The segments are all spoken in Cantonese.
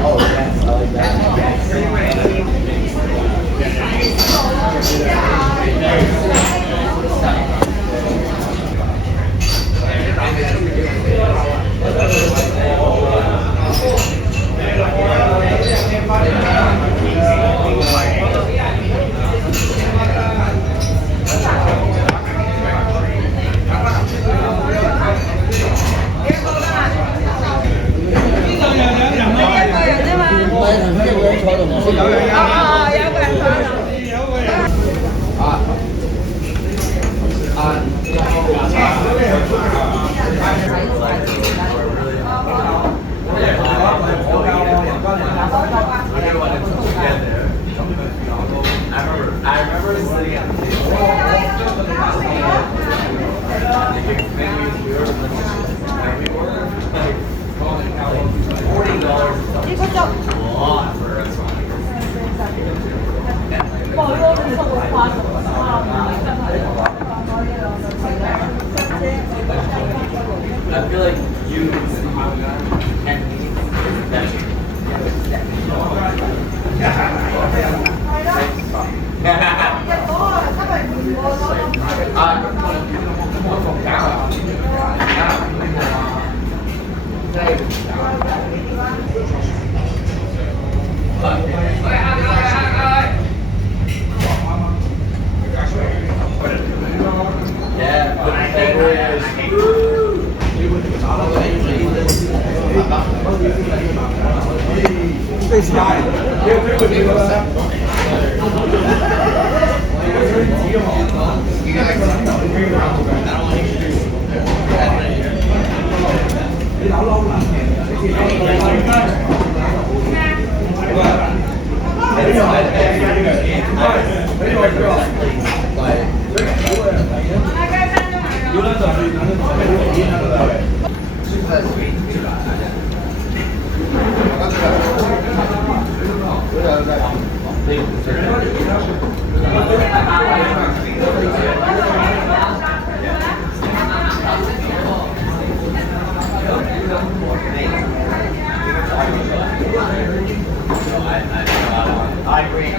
Oh, yes, I like that. I remember sitting at the I feel like you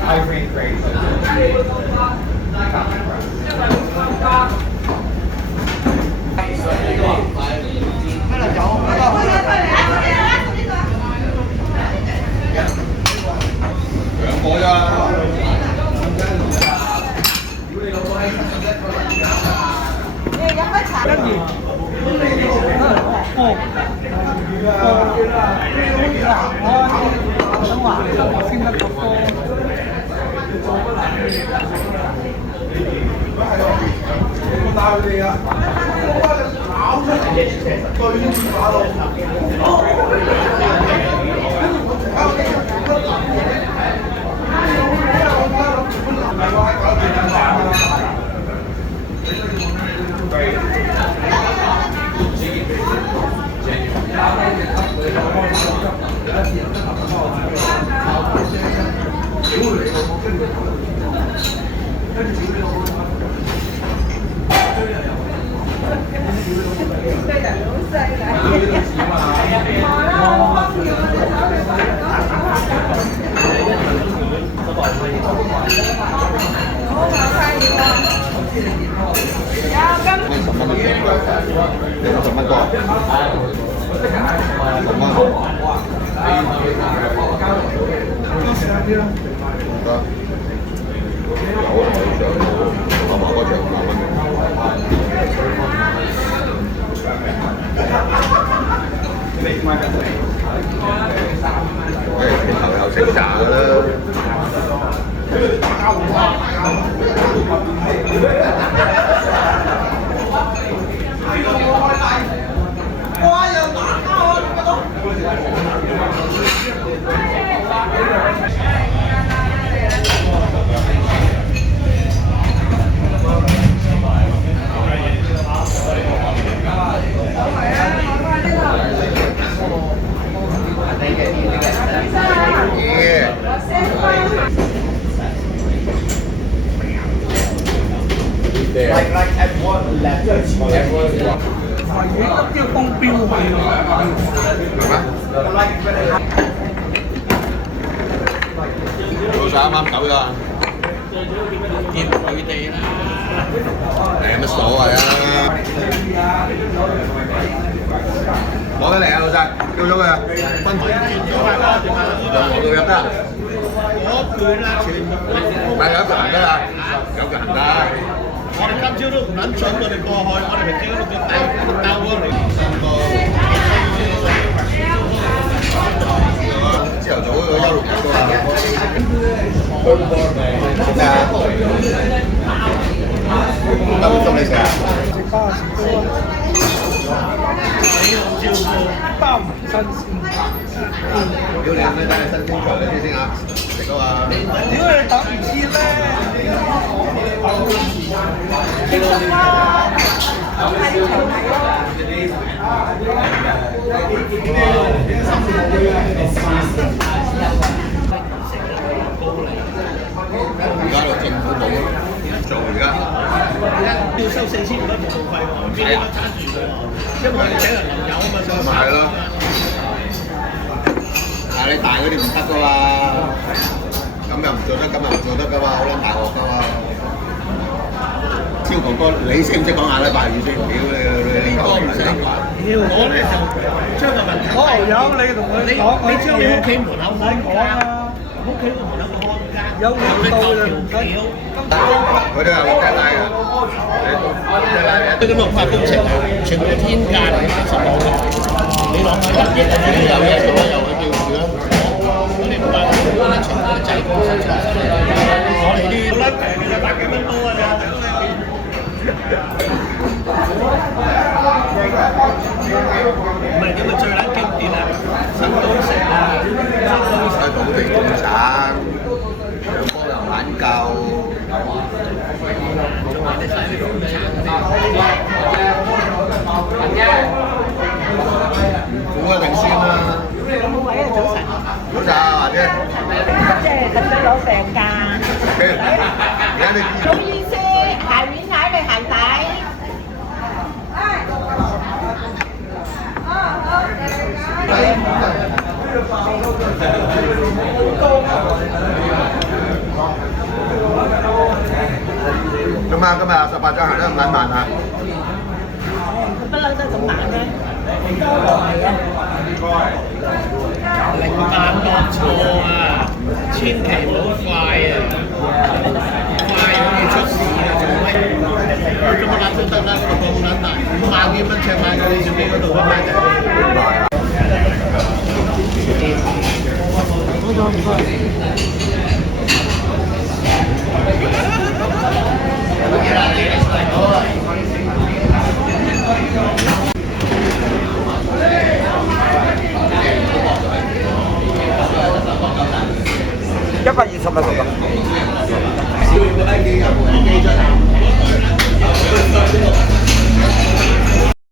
I agree, great. 個叫風標米喎。係咩？老細啱啱走咗啊！接佢哋啦。誒有乜所謂啊？攞得嚟啊，老細，叫咗佢啊！分埋一轉咗啦，我都入得。嗰句啦，全部唔係有一個行得啦，有個行得。我哋今朝都唔撚準，我哋過去，我哋平時嗰度叫兜嗰嚟。朝頭早嗰個休六日㗎嘛。咩啊？今日送你食啊？食巴士多啊！你要照顧包唔新鮮。屌你有咩真係新鮮材料先啊？食啊嘛！屌你等唔切咧！食得啦！而家就政府冇做而家。要收4500服務費喎，邊啲都爭住佢喎，因為佢哋請人流油啊嘛，所以咪係咯。但係你大嗰啲唔得噶嘛，咁又唔做得，咁又唔做得噶嘛，好撚大鑊噶嘛。超哥哥，你識唔識講阿拉伯語先？屌你呢個唔識講。屌我咧就將個問題，嗰條友你同佢講，你將你屋企門口唔使講啊，屋企個門口個看更有料到就唔使料。佢都有落街拉嘅，佢啲綠化工程啊，全部都天價嚟嘅，實落嘅。你落去1億啊，呢啲有嘢做啦，又去釣魚啦。我哋唔係全部都製工生產出嚟。我哋啲好撚平嘅，100幾蚊刀啊！唔係點啊？最撚經典啊！新都城啊，喺土地共產，兩方又懶夠。估一定先啦。有冇位啊？早晨。早晨啊，華姐。即係使唔使攞病假？而家你做醫師，鞋面踩你鞋底。做咩？今日18張行得咁撚慢啊？不嬲都咁慢嘅，多來啊！零慢當錯啊！千祈唔好快啊！快容易出事啊！做咩？咁撚都得啦，咁撚大，5萬幾蚊尺買嘅，你自己嗰度嗰間就120啦，哥哥。